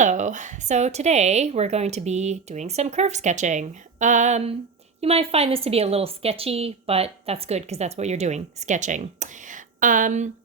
Hello. So today we're going to be doing some curve sketching. You might find this to be a little sketchy, but that's good because that's what you're doing, sketching. Um,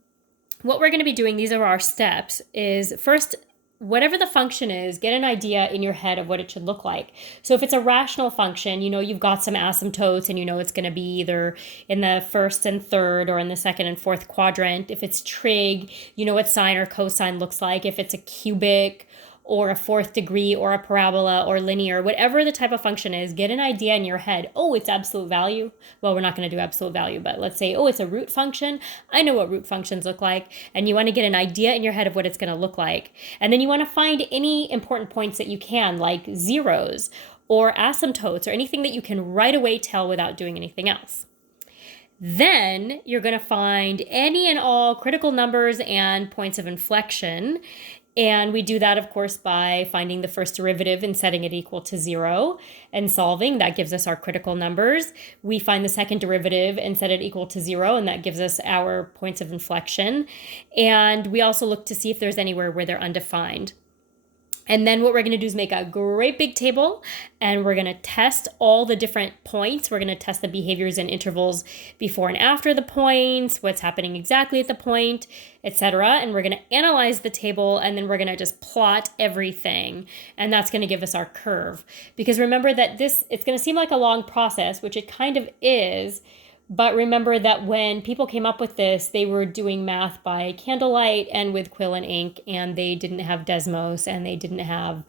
what we're going to be doing, these are our steps, is first, whatever the function is, get an idea in your head of what it should look like. So if it's a rational function, you know you've got some asymptotes and you know it's going to be either in the first and third or in the second and fourth quadrant. If it's trig, you know what sine or cosine looks like. If it's a cubic or a fourth degree or a parabola or linear, whatever the type of function is, get an idea in your head. Oh, it's absolute value. Well, we're not going to do absolute value, but let's say, oh, it's a root function. I know what root functions look like. And you want to get an idea in your head of what it's going to look like. And then you want to find any important points that you can, like zeros or asymptotes or anything that you can right away tell without doing anything else. Then you're going to find any and all critical numbers and points of inflection. And we do that, of course, by finding the first derivative and setting it equal to 0 and solving. That gives us our critical numbers. We find the second derivative and set it equal to 0, and that gives us our points of inflection. And we also look to see if there's anywhere where they're undefined. And then what we're going to do is make a great big table, and we're going to test all the different points. We're going to test the behaviors and intervals before and after the points, what's happening exactly at the point, etc. And we're going to analyze the table, and then we're going to just plot everything. And that's going to give us our curve. Because remember that it's going to seem like a long process, which it kind of is. But remember that when people came up with this, they were doing math by candlelight and with quill and ink, and they didn't have Desmos, and they didn't have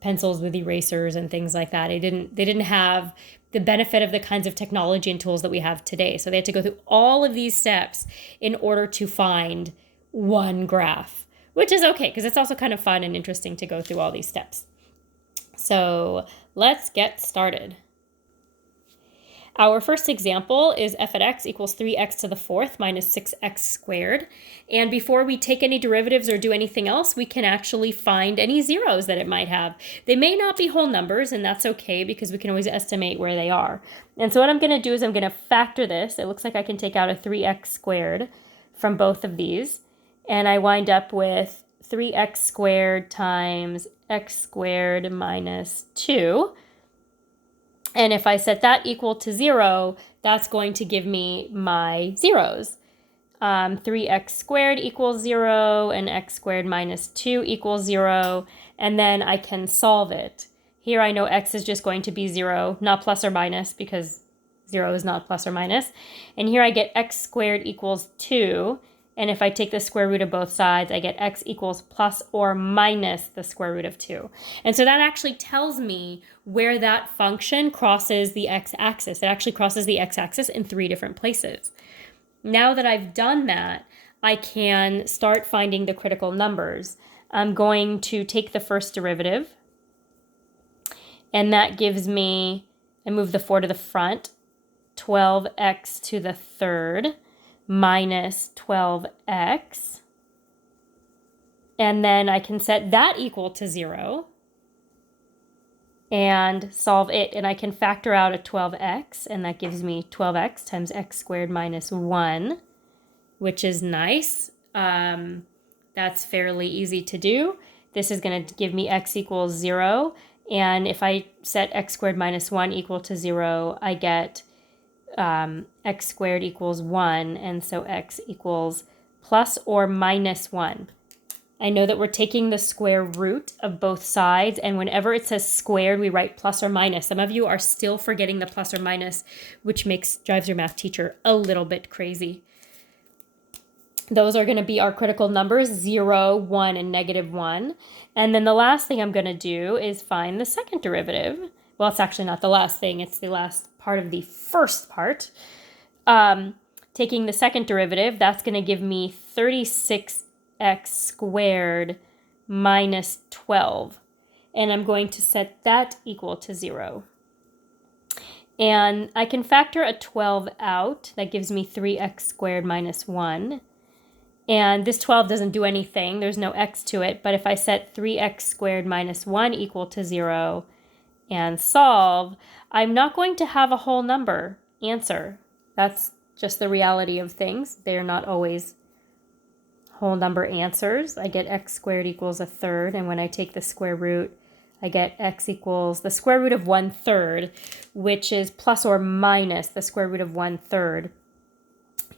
pencils with erasers and things like that. They didn't have the benefit of the kinds of technology and tools that we have today. So they had to go through all of these steps in order to find one graph, which is okay because it's also kind of fun and interesting to go through all these steps. So let's get started. Our first example is f at x equals 3x to the fourth minus 6x squared. And before we take any derivatives or do anything else, we can actually find any zeros that it might have. They may not be whole numbers, and that's okay because we can always estimate where they are. And so what I'm going to do is I'm going to factor this. It looks like I can take out a 3x squared from both of these. And I wind up with 3x squared times x squared minus 2. And if I set that equal to 0, that's going to give me my zeros. 3x squared equals 0, and x squared minus 2 equals 0, and then I can solve it. Here I know x is just going to be 0, not plus or minus, because 0 is not plus or minus. And here I get x squared equals 2, and if I take the square root of both sides, I get x equals plus or minus the square root of 2. And so that actually tells me where that function crosses the x-axis. It actually crosses the x-axis in 3 different places. Now that I've done that, I can start finding the critical numbers. I'm going to take the first derivative, and that gives me, I move the 4 to the front, 12x to the third minus 12x, and then I can set that equal to 0 and solve it, and I can factor out a 12x, and that gives me 12x times x squared minus 1, which is nice. That's fairly easy to do. This is going to give me x equals 0, and if I set x squared minus 1 equal to 0, I get x squared equals 1, and so x equals plus or minus 1. I know that we're taking the square root of both sides, and whenever it says squared, we write plus or minus. Some of you are still forgetting the plus or minus, which drives your math teacher a little bit crazy. Those are going to be our critical numbers, 0, 1, and -1. And then the last thing I'm going to do is find the second derivative. Well, it's actually not the last thing. It's the last part of the first part. Taking the second derivative, that's going to give me 36x squared minus 12. And I'm going to set that equal to 0. And I can factor a 12 out. That gives me 3x squared minus 1. And this 12 doesn't do anything. There's no x to it. But if I set 3x squared minus 1 equal to 0 and solve, I'm not going to have a whole number answer. That's just the reality of things. They're not always whole number answers. I get x squared equals a third, and when I take the square root, I get x equals the square root of 1/3, which is plus or minus the square root of 1/3.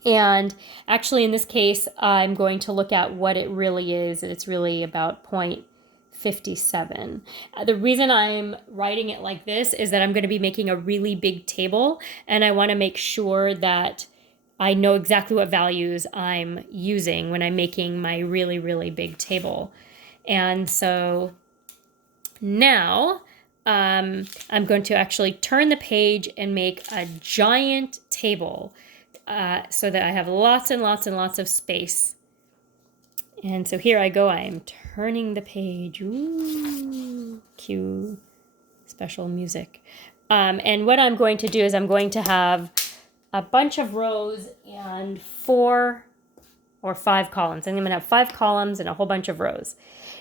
And actually in this case, I'm going to look at what it really is, and it's really about 0.57. The reason I'm writing it like this is that I'm going to be making a really big table, and I want to make sure that I know exactly what values I'm using when I'm making my really, really big table. And so now I'm going to actually turn the page and make a giant table so that I have lots and lots and lots of space. And so here I go. I am turning the page. Ooh, cue special music. And what I'm going to do is I'm going to have a bunch of rows and 4 or 5 columns. And I'm going to have 5 columns and a whole bunch of rows.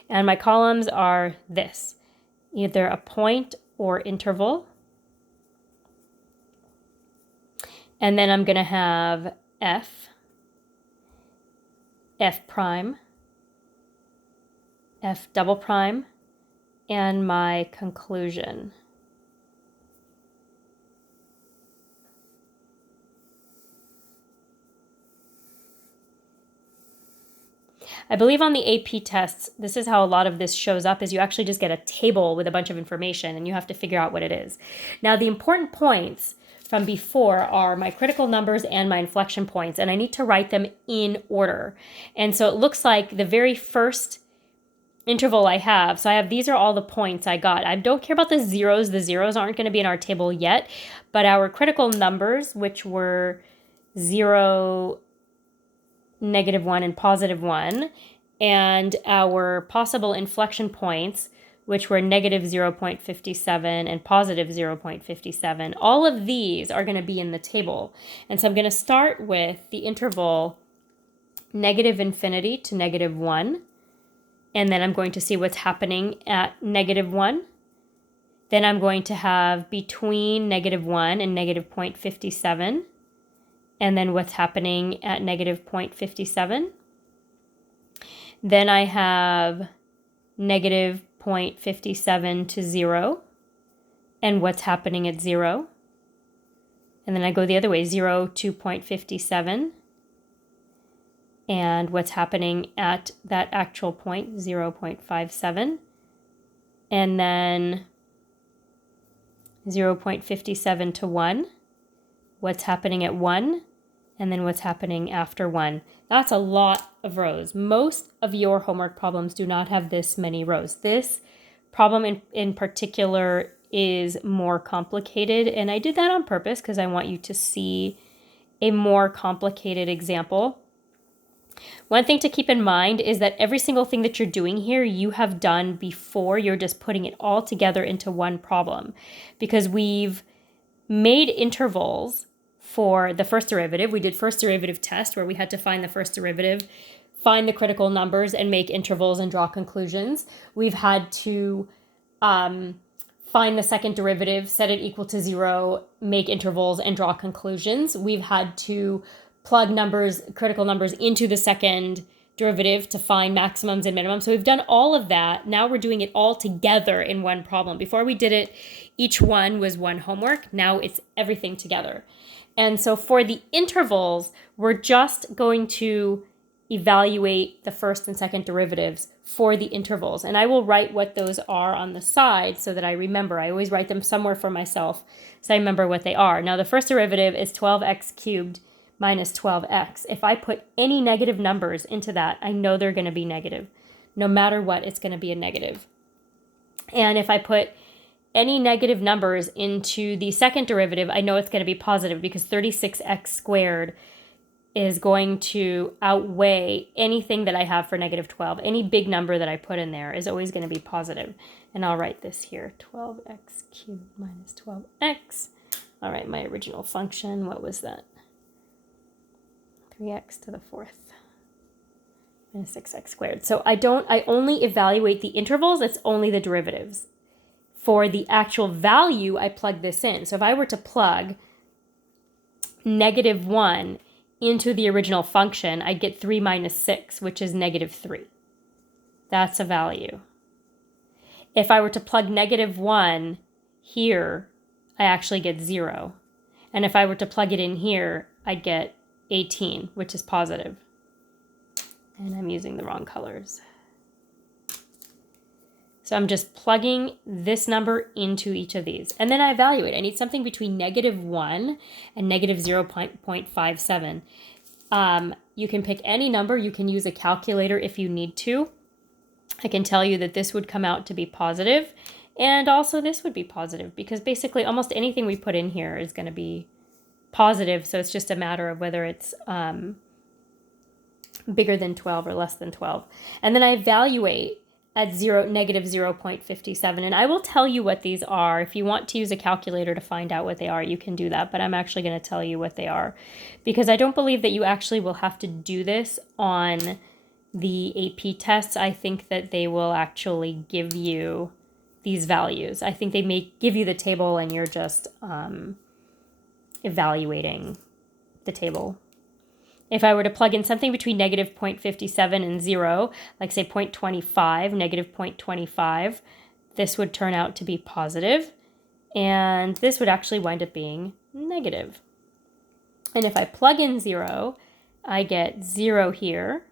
And my columns are this: either a point or interval. And then I'm going to have F, F prime, F double prime, and my conclusion. I believe on the AP tests, this is how a lot of this shows up, is you actually just get a table with a bunch of information and you have to figure out what it is. Now, the important points from before are my critical numbers and my inflection points, and I need to write them in order. And so it looks like the very first interval I have, so I have, these are all the points I got. I don't care about the zeros. The zeros aren't going to be in our table yet, but our critical numbers, which were 0, -1, and +1, and our possible inflection points, which were -0.57 and +0.57. All of these are going to be in the table. And so I'm going to start with the interval -∞ to -1. And then I'm going to see what's happening at -1. Then I'm going to have between -1 and -0.57. And then what's happening at -0.57. Then I have -0.57 to 0, and what's happening at 0. And then I go the other way, 0 to 0.57, and what's happening at that actual point, 0.57. And then 0.57 to 1, what's happening at 1, and then what's happening after 1. That's a lot of rows. Most of your homework problems do not have this many rows. This problem in particular is more complicated, and I did that on purpose because I want you to see a more complicated example. One thing to keep in mind is that every single thing that you're doing here, you have done before. You're just putting it all together into one problem, because we've made intervals for the first derivative. We did first derivative test where we had to find the first derivative, find the critical numbers, and make intervals and draw conclusions. We've had to find the second derivative, set it equal to 0, make intervals, and draw conclusions. We've had to plug numbers, critical numbers, into the second derivative to find maximums and minimums. So we've done all of that. Now we're doing it all together in one problem. Before we did it, each one was one homework. Now it's everything together. And so for the intervals, we're just going to evaluate the first and second derivatives for the intervals. And I will write what those are on the side so that I remember. I always write them somewhere for myself so I remember what they are. Now the first derivative is 12x cubed minus 12x. If I put any negative numbers into that, I know they're going to be negative. No matter what, it's going to be a negative. And if I put any negative numbers into the second derivative, I know it's going to be positive, because 36x squared is going to outweigh anything that I have for -12. Any big number that I put in there is always going to be positive. And I'll write this here, 12x cubed minus 12x. All right, my original function, what was that? 3x to the 4th minus 6x squared. So I only evaluate the intervals, it's only the derivatives. For the actual value, I plug this in. So if I were to plug -1 into the original function, I'd get 3 minus 6, which is negative 3. That's a value. If I were to plug negative 1 here, I actually get 0. And if I were to plug it in here, I'd get 18, which is positive. And I'm using the wrong colors. So I'm just plugging this number into each of these. And then I evaluate. I need something between negative 1 and negative 0.57. You can pick any number. You can use a calculator if you need to. I can tell you that this would come out to be positive, and also this would be positive, because basically almost anything we put in here is going to be positive. So it's just a matter of whether it's bigger than 12 or less than 12. And then I evaluate at negative 0.57. And I will tell you what these are. If you want to use a calculator to find out what they are, you can do that. But I'm actually going to tell you what they are, because I don't believe that you actually will have to do this on the AP tests. I think that they will actually give you these values. I think they may give you the table and you're just evaluating the table. If I were to plug in something between negative 0.57 and 0, like say 0.25, negative 0.25, this would turn out to be positive, and this would actually wind up being negative. And if I plug in 0, I get 0 here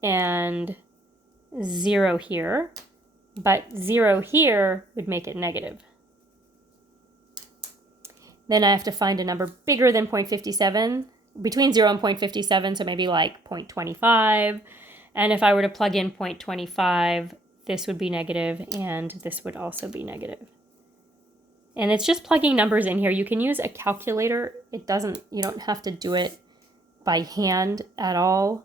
and 0 here, but 0 here would make it negative. Then I have to find a number bigger than 0.57, between 0 and 0.57, so maybe like 0.25. And if I were to plug in 0.25, this would be negative, and this would also be negative. And it's just plugging numbers in here. You can use a calculator. You don't have to do it by hand at all.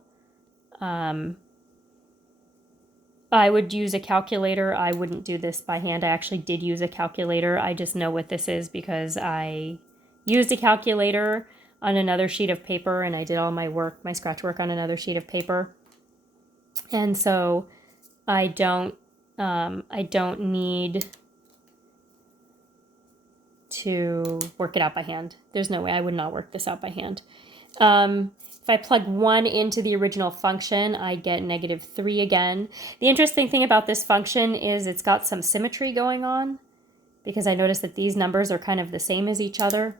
I would use a calculator. I wouldn't do this by hand. I actually did use a calculator. I just know what this is because I used a calculator on another sheet of paper, and I did all my work, my scratch work, on another sheet of paper. And so I don't need to work it out by hand. There's no way I would not work this out by hand. If I plug 1 into the original function, I get negative 3 again. The interesting thing about this function is it's got some symmetry going on, because I notice that these numbers are kind of the same as each other.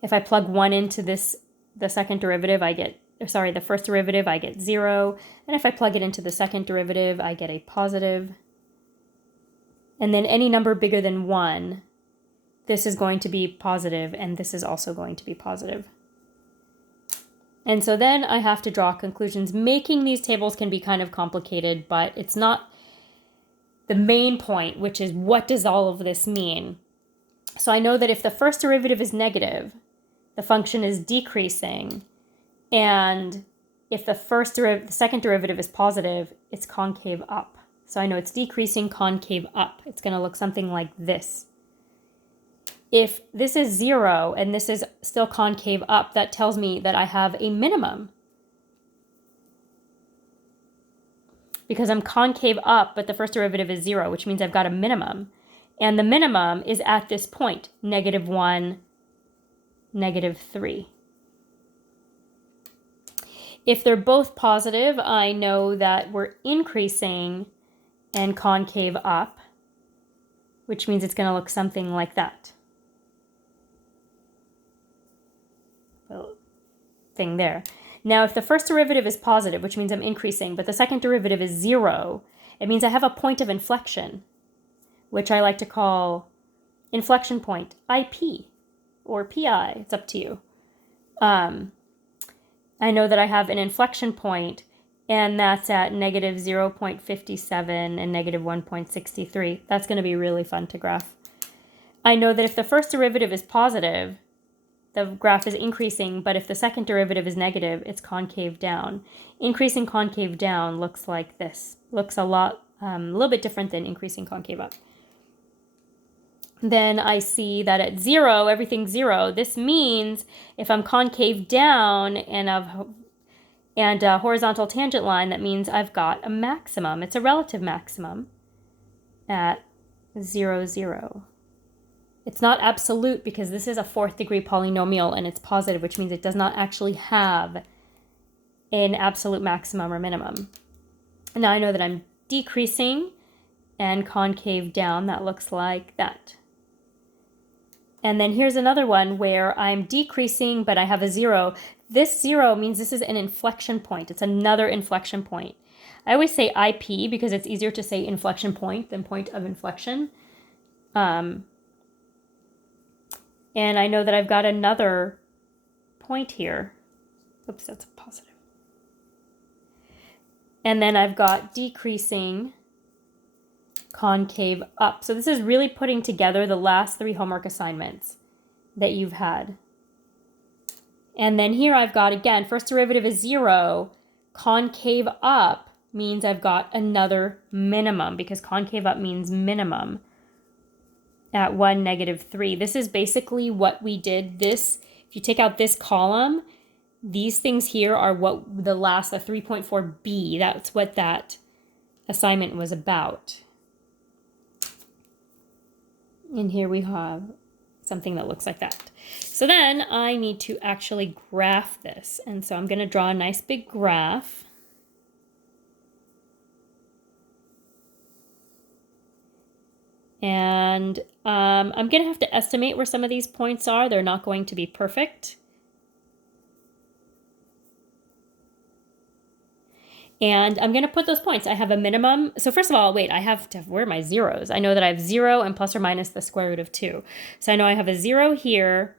If I plug 1 into the second derivative, the first derivative, I get 0. And if I plug it into the second derivative, I get a positive. And then any number bigger than 1, this is going to be positive, and this is also going to be positive. And so then I have to draw conclusions. Making these tables can be kind of complicated, but it's not the main point, which is what does all of this mean? So I know that if the first derivative is negative, the function is decreasing, and if the second derivative is positive, it's concave up. So I know it's decreasing concave up. It's going to look something like this. If this is 0 and this is still concave up, that tells me that I have a minimum. Because I'm concave up, but the first derivative is 0, which means I've got a minimum. And the minimum is at this point, negative 1, negative 3. If they're both positive, I know that we're increasing and concave up, which means it's going to look something like that. Thing there. Now, if the first derivative is positive, which means I'm increasing, but the second derivative is 0, it means I have a point of inflection, which I like to call inflection point, IP, or PI. It's up to you. I know that I have an inflection point, and that's at negative 0.57 and negative 1.63. That's going to be really fun to graph. I know that if the first derivative is positive, the graph is increasing, but if the second derivative is negative, it's concave down. Increasing concave down looks like this. Looks a little bit different than increasing concave up. Then I see that at 0, everything's 0. This means if I'm concave down and a horizontal tangent line, that means I've got a maximum. It's a relative maximum at 0, 0. It's not absolute because this is a fourth degree polynomial and it's positive, which means it does not actually have an absolute maximum or minimum. Now I know that I'm decreasing and concave down. That looks like that. And then here's another one where I'm decreasing, but I have a 0. This 0 means this is an inflection point. It's another inflection point. I always say IP because it's easier to say inflection point than point of inflection. And I know that I've got another point here. Oops, that's a positive. And then I've got decreasing, concave up. So this is really putting together the last 3 homework assignments that you've had. And then here I've got, again, first derivative is 0. Concave up means I've got another minimum because concave up means minimum at 1, -3. This is basically what we did. This, if you take out this column, these things here are what the last, the 3.4b, that's what that assignment was about. And here we have something that looks like that. So then I need to actually graph this. And so I'm going to draw a nice big graph. And I'm going to have to estimate where some of these points are. They're not going to be perfect. And I'm going to put those points. I have a minimum. So first of all, wait, I have to, where are my zeros? I know that I have 0 and plus or minus the square root of 2. So I know I have a 0 here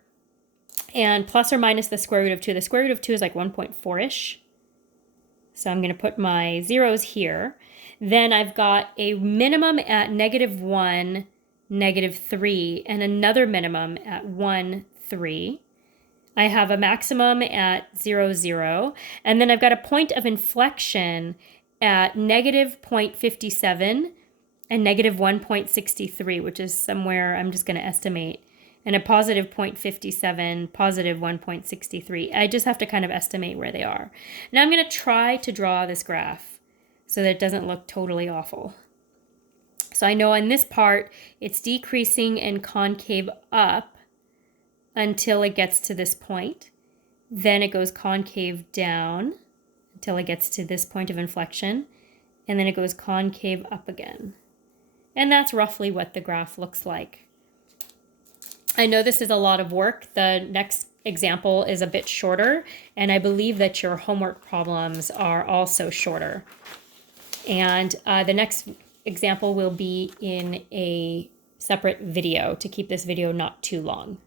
and plus or minus the square root of 2. The square root of 2 is like 1.4-ish. So I'm going to put my zeros here. Then I've got a minimum at -1, -3, and another minimum at 1, 3. I have a maximum at 0, 0. And then I've got a point of inflection at -0.57 and -1.63, which is somewhere, I'm just going to estimate, and a positive 0.57, positive 1.63. I just have to kind of estimate where they are. Now I'm going to try to draw this graph so that it doesn't look totally awful. So I know on this part, it's decreasing and concave up until it gets to this point. Then it goes concave down until it gets to this point of inflection. And then it goes concave up again. And that's roughly what the graph looks like. I know this is a lot of work. The next example is a bit shorter, and I believe that your homework problems are also shorter. And the next example will be in a separate video to keep this video not too long.